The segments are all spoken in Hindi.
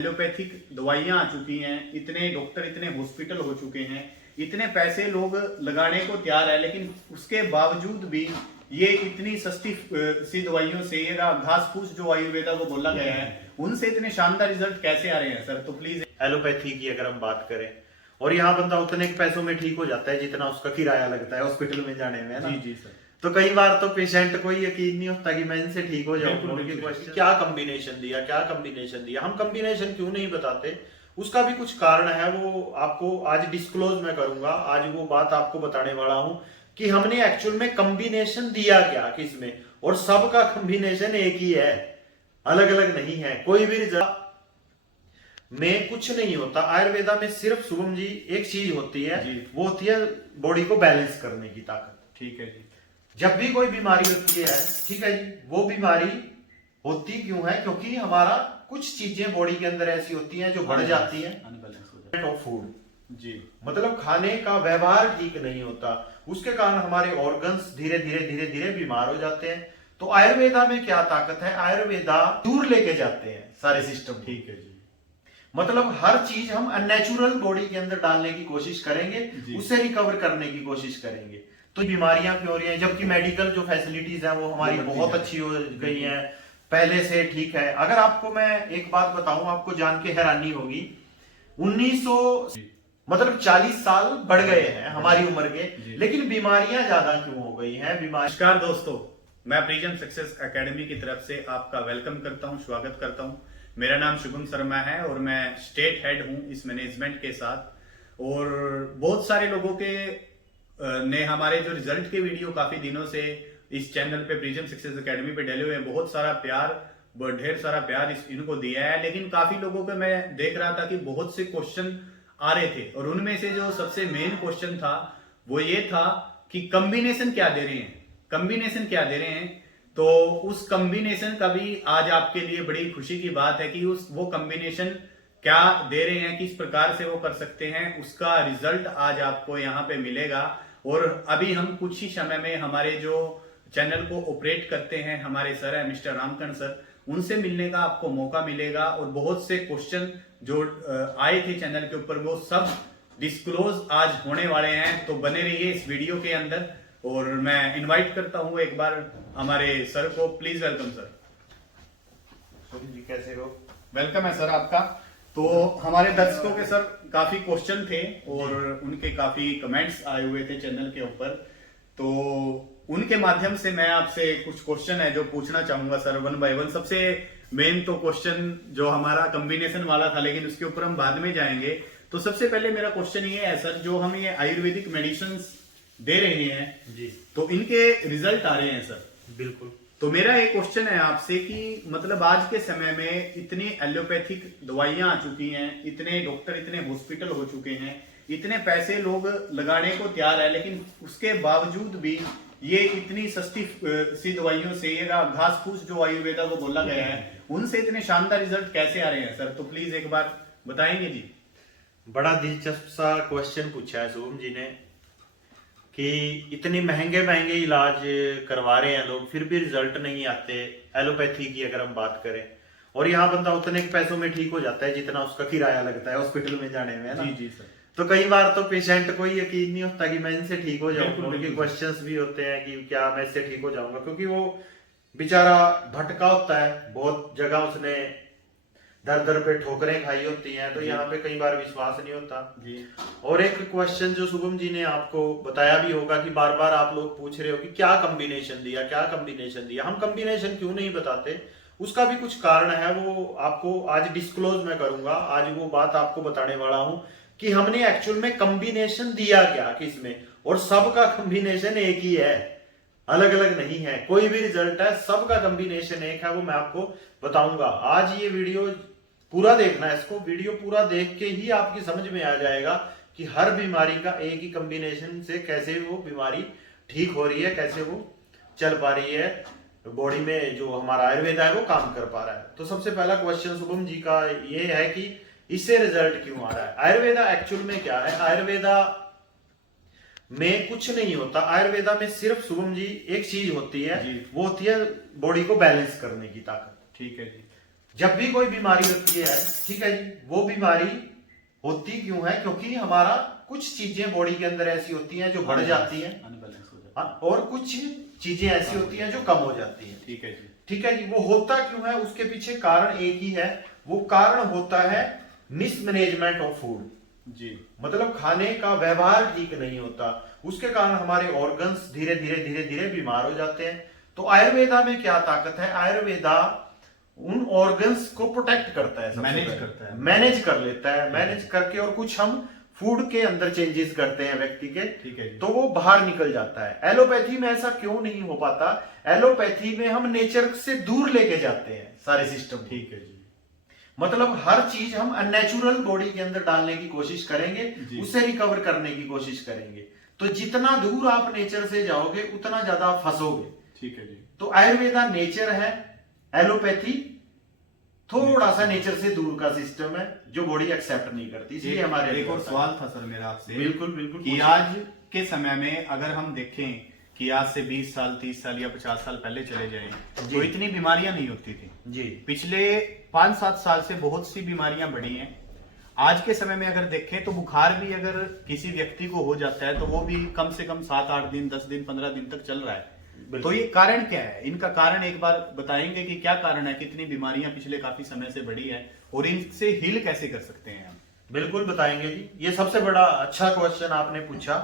एलोपैथिक दवाइयां आ चुकी हैं, इतने डॉक्टर, इतने हॉस्पिटल हो चुके हैं, इतने पैसे लोग लगाने को तैयार है, लेकिन उसके बावजूद भी ये इतनी सस्ती सी दवाइयों से, ये घास फूस जो आयुर्वेदा को बोला गया है, उनसे इतने शानदार रिजल्ट कैसे आ रहे हैं सर? तो प्लीज। एलोपैथी की अगर हम बात करें, और यहाँ बंदा उतने पैसों में ठीक हो जाता है जितना उसका किराया लगता है हॉस्पिटल में जाने में, है ना। जी जी सर। तो कई बार तो पेशेंट को यकीन नहीं होता कि मैं इनसे ठीक हो जाऊंगा। बिल्कुल, उनकी बिल्कुल। क्वेश्चन, क्या कॉम्बिनेशन दिया, क्या कॉम्बिनेशन दिया। हम कॉम्बिनेशन क्यों नहीं बताते, उसका भी कुछ कारण है, वो आपको आज डिस्क्लोज मैं करूंगा। आज वो बात आपको बताने वाला हूं कि हमने एक्चुअल में कॉम्बिनेशन दिया क्या किसमें, और सबका कॉम्बिनेशन एक ही है, अलग अलग नहीं है। कोई भी रिजल्ट में कुछ नहीं होता। आयुर्वेदा में सिर्फ शुभम जी एक चीज होती है, वो होती है बॉडी को बैलेंस करने की ताकत। ठीक है जी। जब भी कोई बीमारी होती है, ठीक है जी, वो बीमारी होती क्यों है? क्योंकि हमारा कुछ चीजें बॉडी के अंदर ऐसी होती हैं जो बढ़ जाती हैं। अनबैलेंस हो जाता ऑफ फूड, जी। मतलब खाने का व्यवहार ठीक नहीं होता, उसके कारण हमारे ऑर्गन्स धीरे धीरे धीरे धीरे बीमार हो जाते हैं। तो आयुर्वेदा में क्या ताकत है? आयुर्वेदा दूर लेके जाते हैं सारे सिस्टम। ठीक है जी। मतलब हर चीज हम अननेचुरल बॉडी के अंदर डालने की कोशिश करेंगे, उससे रिकवर करने की कोशिश करेंगे। तो बीमारियां क्यों हो रही हैं? जबकि मेडिकल जो फैसिलिटीज हैं वो हमारी बहुत अच्छी हो गई हैं, पहले से ठीक है। अगर आपको मैं एक बात बताऊं, आपको जान के हैरानी होगी, 1900 मतलब 40 साल बढ़ गए हैं हमारी उम्र के, लेकिन बीमारियां ज्यादा क्यों हो गई हैं? नमस्कार दोस्तों, मैं प्रिजम सक्सेस एकेडमी की तरफ से आपका वेलकम करता हूं, स्वागत करता हूं। मेरा नाम शुभम शर्मा है और मैं स्टेट हेड हूं इस मैनेजमेंट के साथ। और बहुत सारे लोगों के ने हमारे जो रिजल्ट के वीडियो काफी दिनों से इस चैनल पे प्रिजम सक्सेस एकेडमी पे डले हुए हैं, बहुत सारा प्यार, ढेर सारा प्यार इनको दिया है। लेकिन काफी लोगों के मैं देख रहा था कि बहुत से क्वेश्चन आ रहे थे, और उनमें से जो सबसे मेन क्वेश्चन था वो ये था कि कॉम्बिनेशन क्या दे रहे हैं, कॉम्बिनेशन क्या दे रहे हैं। तो उस कॉम्बिनेशन का भी आज आपके लिए बड़ी खुशी की बात है कि वो कॉम्बिनेशन क्या दे रहे हैं, किस प्रकार से वो कर सकते हैं, उसका रिजल्ट आज आपको यहाँ पे मिलेगा। और अभी हम कुछ ही समय में हमारे जो चैनल को ऑपरेट करते हैं, हमारे सर है मिस्टर रामकरण सर, उनसे मिलने का आपको मौका मिलेगा। और बहुत से क्वेश्चन जो आए थे चैनल के ऊपर, वो सब डिस्क्लोज आज होने वाले हैं। तो बने रहिए इस वीडियो के अंदर। और मैं इनवाइट करता हूं एक बार हमारे सर को। Please welcome sir. जी कैसे हो? वेलकम है सर आपका। तो हमारे दर्शकों के सर काफी क्वेश्चन थे और उनके काफी कमेंट्स आए हुए थे चैनल के ऊपर, तो उनके माध्यम से मैं आपसे कुछ क्वेश्चन है जो पूछना चाहूंगा सर, वन बाय वन। सबसे मेन तो क्वेश्चन जो हमारा कॉम्बिनेशन वाला था, लेकिन उसके ऊपर हम बाद में जाएंगे। तो सबसे पहले मेरा क्वेश्चन ये है सर, जो हम ये आयुर्वेदिक मेडिसिन दे रहे हैं जी, तो इनके रिजल्ट आ रहे हैं सर। बिल्कुल। तो मेरा एक क्वेश्चन है आपसे कि मतलब आज के समय में इतनी एलोपैथिक दवाइयां आ चुकी हैं, इतने डॉक्टर, इतने हॉस्पिटल हो चुके हैं, इतने पैसे लोग लगाने को तैयार है, लेकिन उसके बावजूद भी ये इतनी सस्ती सी दवाइयों से, ये घास फूस जो आयुर्वेदा को बोला गया है, उनसे इतने शानदार रिजल्ट कैसे आ रहे हैं सर? तो प्लीज एक बार बताएंगे जी। बड़ा दिलचस्प सा क्वेश्चन पूछा है शुभम जी ने कि इतने महंगे महंगे इलाज करवा रहे हैं लोग, फिर भी रिजल्ट नहीं आते एलोपैथी की अगर हम बात करें। और यहाँ बंदा उतने पैसों में ठीक हो जाता है जितना उसका किराया लगता है हॉस्पिटल में जाने में, है ना। जी जी सर। तो कई बार तो पेशेंट को यकीन नहीं होता कि मैं इनसे ठीक हो जाऊंगा। बिल्कुल, उनके क्वेश्चंस भी होते हैं कि क्या मैं इससे ठीक हो जाऊंगा, क्योंकि वो बेचारा भटका होता है, बहुत जगह उसने दर दर पे ठोकरें खाई होती हैं, तो यहाँ पे कई बार विश्वास नहीं होता जी। और एक क्वेश्चन जो शुभम जी ने आपको बताया भी होगा कि बार बार आप लोग पूछ रहे हो कि क्या कॉम्बिनेशन दिया, क्या कॉम्बिनेशन दिया। हम कॉम्बिनेशन क्यों नहीं बताते, उसका भी कुछ कारण है, वो आपको आज डिस्क्लोज मैं करूंगा। आज वो बात आपको बताने वाला हूं कि हमने एक्चुअल में कॉम्बिनेशन दिया क्या किसमें, और सबका कॉम्बिनेशन एक ही है, अलग अलग नहीं है। कोई भी रिजल्ट है, सबका कॉम्बिनेशन एक है, वो मैं आपको बताऊंगा। आज ये वीडियो पूरा देखना है, इसको वीडियो पूरा देख के ही आपकी समझ में आ जाएगा कि हर बीमारी का एक ही कॉम्बिनेशन से कैसे वो बीमारी ठीक हो रही है, कैसे वो चल पा रही है बॉडी में, जो हमारा आयुर्वेदा है वो काम कर पा रहा है। तो सबसे पहला क्वेश्चन शुभम जी का ये है कि इससे रिजल्ट क्यों आ रहा है। आयुर्वेदा एक्चुअल में क्या है? आयुर्वेदा में कुछ नहीं होता। आयुर्वेदा में सिर्फ शुभम जी एक चीज होती है, वो होती है बॉडी को बैलेंस करने की ताकत। ठीक है जी। जब भी कोई बीमारी होती है, ठीक है जी, वो बीमारी होती क्यों है? क्योंकि हमारा कुछ चीजें बॉडी के अंदर ऐसी होती हैं जो बढ़ जाती हैं, अनबैलेंस हो जाता और कुछ चीजें ऐसी होती हैं जो कम हो जाती हैं। है। ठीक है जी। ठीक है जी, वो होता क्यों है? उसके पीछे कारण एक ही है, वो कारण होता है मिसमैनेजमेंट ऑफ फूड। जी मतलब खाने का व्यवहार ठीक नहीं होता, उसके कारण हमारे ऑर्गन्स धीरे धीरे धीरे धीरे बीमार हो जाते हैं। तो आयुर्वेदा में क्या ताकत है? आयुर्वेदा उन ऑर्गन्स को प्रोटेक्ट करता है, मैनेज करता है, मैनेज कर लेता है, मैनेज करके, और कुछ हम फूड के अंदर चेंजेस करते हैं व्यक्ति के, ठीक है जी। तो वो बाहर निकल जाता है। एलोपैथी में ऐसा क्यों नहीं हो पाता? एलोपैथी में हम नेचर से दूर लेके जाते हैं सारे सिस्टम। ठीक है जी। मतलब हर चीज हम अननेचुरल बॉडी के अंदर डालने की कोशिश करेंगे, उससे रिकवर करने की कोशिश करेंगे। तो जितना दूर आप नेचर से जाओगे उतना ज्यादा फंसोगे। ठीक है जी। तो आयुर्वेदा नेचर है, एलोपैथी थोड़ा सा नेचर से दूर का सिस्टम है जो बॉडी एक्सेप्ट नहीं करती, इसलिए हमारे एक और सवाल था सर मेरा आपसे। बिल्कुल बिल्कुल। कि आज के समय में अगर हम देखें कि आज से 20 साल 30 साल या 50 साल पहले चले जाएं तो इतनी बीमारियां नहीं होती थी जी। पिछले 5-7 साल से बहुत सी बीमारियां बढ़ी हैं। आज के समय में अगर देखें तो बुखार भी अगर किसी व्यक्ति को हो जाता है तो वो भी कम से कम 7-8 दिन 10 दिन 15 दिन तक चल रहा है। तो ये कारण क्या है? इनका कारण एक बार बताएंगे कि क्या कारण है, कितनी बीमारियां पिछले काफी समय से बढ़ी है और इनसे हील कैसे कर सकते हैं हम? बिल्कुल बताएंगे जी। ये सबसे बड़ा अच्छा क्वेश्चन आपने पूछा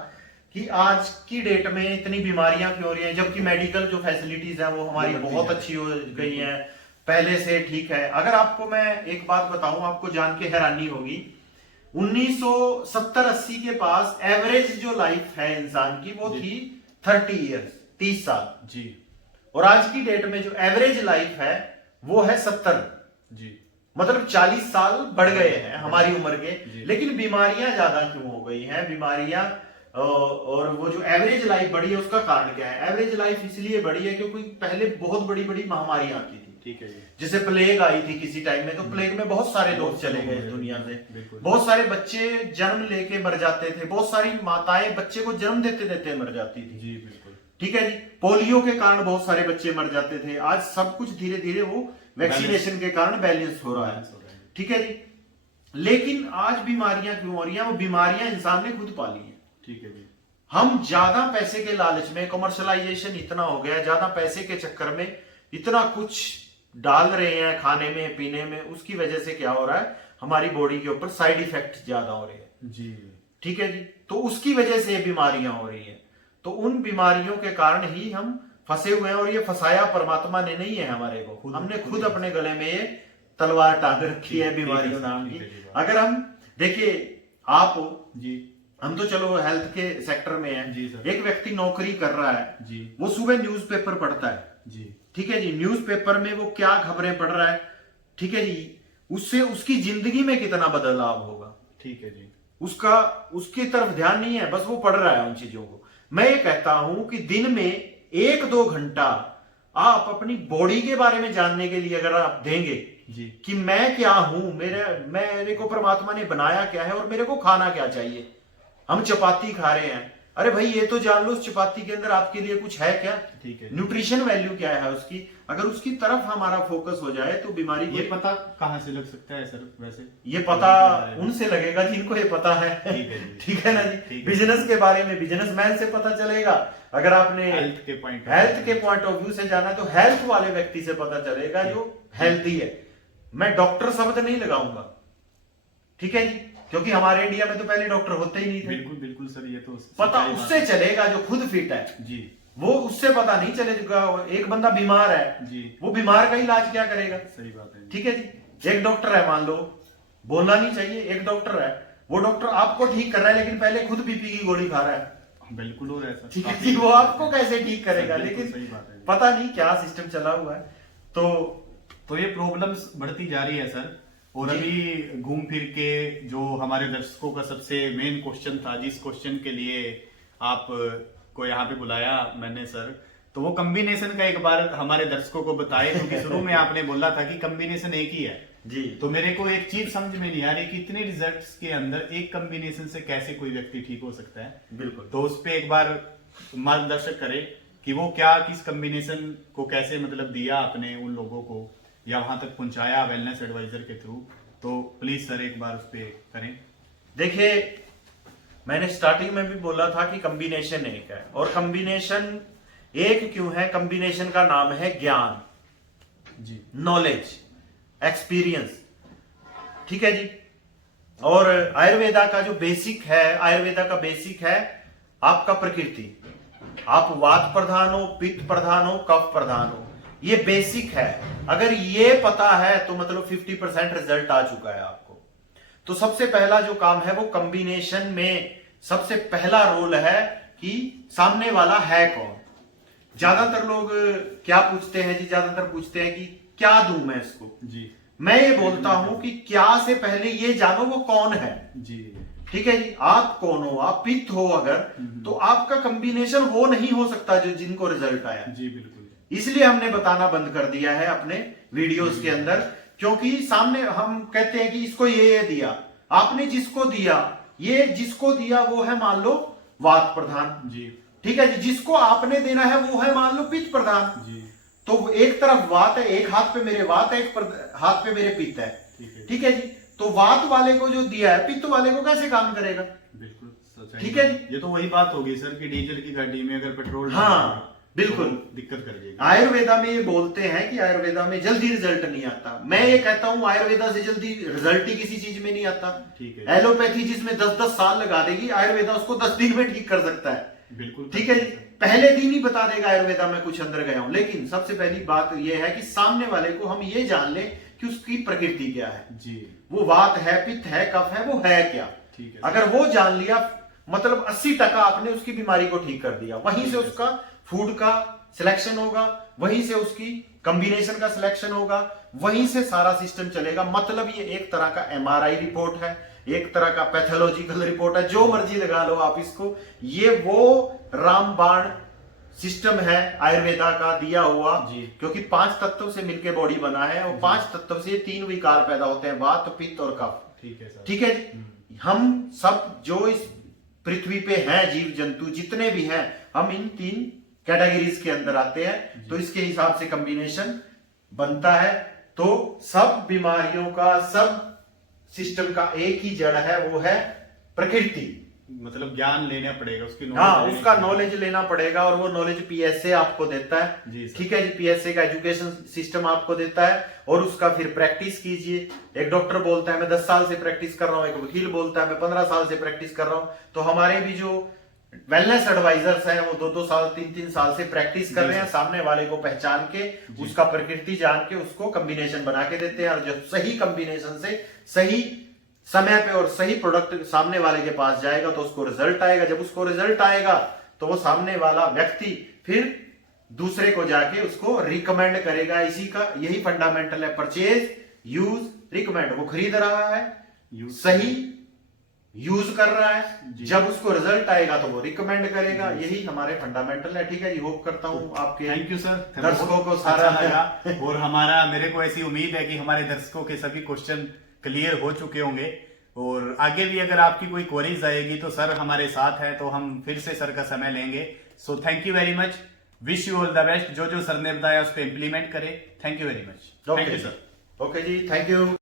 कि आज की डेट में इतनी बीमारियां क्यों हो रही हैं, जबकि मेडिकल जो फैसिलिटीज है वो हमारी बहुत अच्छी हो गई है, पहले से ठीक है। अगर आपको मैं एक बात बताऊं, आपको जान के हैरानी होगी, 1970-80 के पास एवरेज जो लाइफ है इंसान की वो थी 30 ईयर्स, 30 साल जी। और आज की डेट में जो एवरेज लाइफ है वो है 70 जी। मतलब 40 साल बढ़ गए हैं हमारी उम्र के। लेकिन बीमारियां ज्यादा क्यों हो गई हैं? बीमारियां और वो जो एवरेज लाइफ बढ़ी है उसका कारण क्या है? एवरेज लाइफ इसलिए बढ़ी है क्योंकि पहले बहुत बड़ी बड़ी महामारियां आती थी। ठीक है जी। जैसे प्लेग आई थी किसी टाइम में, तो प्लेग में बहुत सारे लोग चले गए दुनिया से, बहुत सारे बच्चे जन्म लेके मर जाते थे, बहुत सारी माताएं बच्चे को जन्म देते देते मर जाती थी। जी बिल्कुल। ठीक है जी। पोलियो के कारण बहुत सारे बच्चे मर जाते थे। आज सब कुछ धीरे धीरे वो वैक्सीनेशन के कारण बैलेंस हो रहा है। ठीक है जी। लेकिन आज बीमारियां क्यों हो रही हैं? वो बीमारियां इंसान ने खुद पाली है। ठीक है जी। हम ज्यादा पैसे के लालच में, कमर्शलाइजेशन इतना हो गया, ज्यादा पैसे के चक्कर में इतना कुछ डाल रहे हैं खाने में पीने में, उसकी वजह से क्या हो रहा है? हमारी बॉडी के ऊपर साइड इफेक्ट ज्यादा हो रहे हैं। जी। ठीक है जी। तो उसकी वजह से बीमारियां हो रही हैं। तो उन बीमारियों के कारण ही हम फंसे हुए हैं, और ये फंसाया परमात्मा ने नहीं है हमारे को, हमने खुद अपने गले में ये तलवार टांग रखी है बीमारियों नाम की। अगर हम देखिए, आप जी, हम तो चलो हेल्थ के सेक्टर में हैं जी सर। एक व्यक्ति नौकरी कर रहा है जी, वो सुबह न्यूज़पेपर पढ़ता है जी, ठीक है जी, न्यूज़पेपर में वो क्या खबरें पढ़ रहा है, ठीक है जी, उससे उसकी जिंदगी में कितना बदलाव होगा, ठीक है जी, उसका उसकी तरफ ध्यान नहीं है, बस वो पढ़ रहा है उन चीजों को। मैं ये कहता हूं कि दिन में 1-2 घंटा आप अपनी बॉडी के बारे में जानने के लिए अगर आप देंगे जी, कि मैं क्या हूं, मेरे को परमात्मा ने बनाया क्या है और मेरे को खाना क्या चाहिए। हम चपाती खा रहे हैं, अरे भाई ये तो जान लो उस चपाती के अंदर आपके लिए कुछ है क्या, ठीक है, न्यूट्रिशन वैल्यू क्या है उसकी। अगर उसकी तरफ हमारा फोकस हो जाए तो बीमारी ये पता कहां से लग सकता है सर? वैसे ये पता उनसे लगेगा जिनको ये पता है, ठीक है ना जी। बिजनेस के बारे में बिजनेसमैन से पता चलेगा, अगर आपने हेल्थ के पॉइंट ऑफ व्यू से जाना तो हेल्थ वाले व्यक्ति से पता चलेगा जो हेल्थी है। मैं डॉक्टर शब्द नहीं लगाऊंगा, ठीक है जी, क्योंकि हमारे इंडिया में तो पहले डॉक्टर होते ही नहीं थे। बिल्कुल बिल्कुल सर, ये तो पता उससे चलेगा जो खुद फिट है जी, वो उससे पता नहीं चलेगा। एक बंदा बीमार है जी, वो बीमार का इलाज क्या करेगा, सही बात है, ठीक है जी। एक डॉक्टर है, मान लो, बोलना नहीं चाहिए, एक डॉक्टर है, वो डॉक्टर आपको ठीक कर रहा है लेकिन पहले खुद बीपी की गोली खा रहा है, बिल्कुल हो रहा है, ठीक है जी, वो आपको कैसे ठीक करेगा, लेकिन पता नहीं क्या सिस्टम चला हुआ है। तो ये प्रॉब्लम्स बढ़ती जा रही है सर। और अभी घूम फिर के जो हमारे दर्शकों का सबसे मेन क्वेश्चन था, जिस क्वेश्चन के लिए आप को यहाँ पे बुलाया मैंने सर, तो वो कॉम्बिनेशन का एक बार हमारे दर्शकों को बताए, क्योंकि शुरू में आपने बोला था कि कॉम्बिनेशन एक ही है जी। तो मेरे को एक चीज समझ में नहीं आ रही कि इतने रिजल्ट्स के अंदर एक कॉम्बिनेशन से कैसे कोई व्यक्ति ठीक हो सकता है। बिल्कुल, तो उस पर एक बार मार्गदर्शक करे कि वो क्या, किस कॉम्बिनेशन को कैसे मतलब दिया आपने उन लोगों को या वहां तक पहुंचाया वेलनेस एडवाइजर के थ्रू, तो प्लीज सर एक बार उस पर करें। देखिए, मैंने स्टार्टिंग में भी बोला था कि कॉम्बिनेशन एक है, और कॉम्बिनेशन एक क्यों है? कॉम्बिनेशन का नाम है ज्ञान, जी, नॉलेज, एक्सपीरियंस, ठीक है जी। और आयुर्वेदा का जो बेसिक है, आयुर्वेदा का बेसिक है आपका प्रकृति। आप वात प्रधान हो, पित्त प्रधान हो, कफ प्रधान हो, ये बेसिक है। अगर ये पता है तो मतलब 50% रिजल्ट आ चुका है आपको। तो सबसे पहला जो काम है वो कॉम्बिनेशन में सबसे पहला रोल है कि सामने वाला है कौन। ज्यादातर लोग क्या पूछते हैं जी? ज्यादातर पूछते हैं कि क्या दूं मैं इसको। जी, मैं ये बोलता हूं कि क्या से पहले ये जानो वो कौन है। जी, ठीक है जी। आप कौन हो? आप पित्त हो अगर, तो आपका कॉम्बिनेशन वो नहीं हो सकता जो जिनको रिजल्ट आया। जी, बिल्कुल। इसलिए हमने बताना बंद कर दिया है अपने वीडियोस के अंदर, क्योंकि सामने हम कहते हैं कि इसको ये दिया, आपने जिसको दिया, ये जिसको दिया वो है मान लो वात प्रधान, जी, ठीक है जी। जिसको आपने देना है वो है मान लो पित्त प्रधान। जी, तो एक तरफ वात है, एक हाथ पे मेरे वात है, एक हाथ पे मेरे पित्त है, ठीक है जी। तो वात वाले को जो दिया है, पित्त वाले को कैसे काम करेगा? बिल्कुल सच ठीक है जी। ये तो वही बात होगी सर कि डीजल की गाड़ी में अगर पेट्रोल हाँ, बिल्कुल दिक्कत कर देगी। आयुर्वेदा में ये बोलते हैं कि आयुर्वेदा में जल्दी रिजल्ट नहीं आता। मैं ये कहता हूं आयुर्वेदा से जल्दी रिजल्ट ही किसी चीज में नहीं आता। ठीक है। एलोपैथी जिसमें 10-10 साल लगा देगी, आयुर्वेदा उसको 10 दिन में ठीक कर सकता है। बिल्कुल ठीक है जी। पहले दिन ही बता देगा आयुर्वेदा में कुछ अंदर गया हूं। लेकिन सबसे पहली बात यह है कि सामने वाले को हम ये जान ले कि उसकी प्रकृति क्या है। जी, वो वात है, पित्त है, कफ है, वो है क्या। ठीक है। अगर वो जान लिया मतलब 80% आपने उसकी बीमारी को ठीक कर दिया। वहीं से उसका फूड का सिलेक्शन होगा, वहीं से उसकी कॉम्बिनेशन का सिलेक्शन होगा, वहीं से सारा सिस्टम चलेगा। मतलब ये एक तरह का एमआरआई रिपोर्ट है, एक तरह का पैथोलॉजिकल रिपोर्ट है, जो मर्जी लगा लो आप इसको। ये वो रामबाण सिस्टम है आयुर्वेदा का दिया हुआ जी। क्योंकि 5 तत्वों से मिलकर बॉडी बना है, और 5 तत्व से 3 विकार पैदा होते हैं, वात, पित्त और कफ। ठीक है सर। ठीक है जी। हम सब जो इस पृथ्वी पे हैं, जीव जंतु जितने भी हैं, हम इन 3 कैटेगरीज के अंदर आते हैं। तो इसके हिसाब से कॉम्बिनेशन बनता है। तो सब बीमारियों का, सब सिस्टम का एक ही जड़ है, वो है प्रकृति। मतलब ज्ञान लेना पड़ेगा उसकी, हाँ, उसका नॉलेज लेना पड़ेगा, और वो नॉलेज पीएसए आपको देता है। जी सर। ठीक है जी। पीएसए का एजुकेशन सिस्टम आपको देता है, और उसका फिर प्रैक्टिस कीजिए। एक डॉक्टर बोलता है मैं 10 साल से प्रैक्टिस कर रहा हूं, एक वकील बोलता है मैं 15 साल से प्रैक्टिस कर रहा हूं। तो हमारे भी जो वेलनेस एडवाइजर्स हैं वो 2-2 साल, 3-3 साल से प्रैक्टिस कर रहे हैं। सामने वाले को पहचान के, उसका प्रकृति जान के, उसको कॉम्बिनेशन बना के देते हैं। और जब सही कॉम्बिनेशन से सही समय पे और सही प्रोडक्ट सामने वाले के पास जाएगा तो उसको रिजल्ट आएगा। जब उसको रिजल्ट आएगा तो वो सामने वाला व्यक्ति फिर दूसरे को जाके उसको रिकमेंड करेगा। इसी का यही फंडामेंटल है, परचेज, यूज, रिकमेंड। वो खरीद रहा है, सही यूज कर रहा है, जब उसको रिजल्ट आएगा तो वो रिकमेंड करेगा। यही हमारे फंडामेंटल है। ठीक है जी। होप करता हूँ आपके थैंक यू सर, दर्शकों को सारा लगा। और हमारा, मेरे को ऐसी उम्मीद है कि हमारे दर्शकों के सभी क्वेश्चन क्लियर हो चुके होंगे। और आगे भी अगर आपकी कोई क्वेरीज आएगी तो सर हमारे साथ है, तो हम फिर से सर का समय लेंगे। So thank you very much, wish you all the best. जो जो सर ने बताया उस पर इम्प्लीमेंट करें। Thank you very much. Thank you sir. Okay ji, thank you.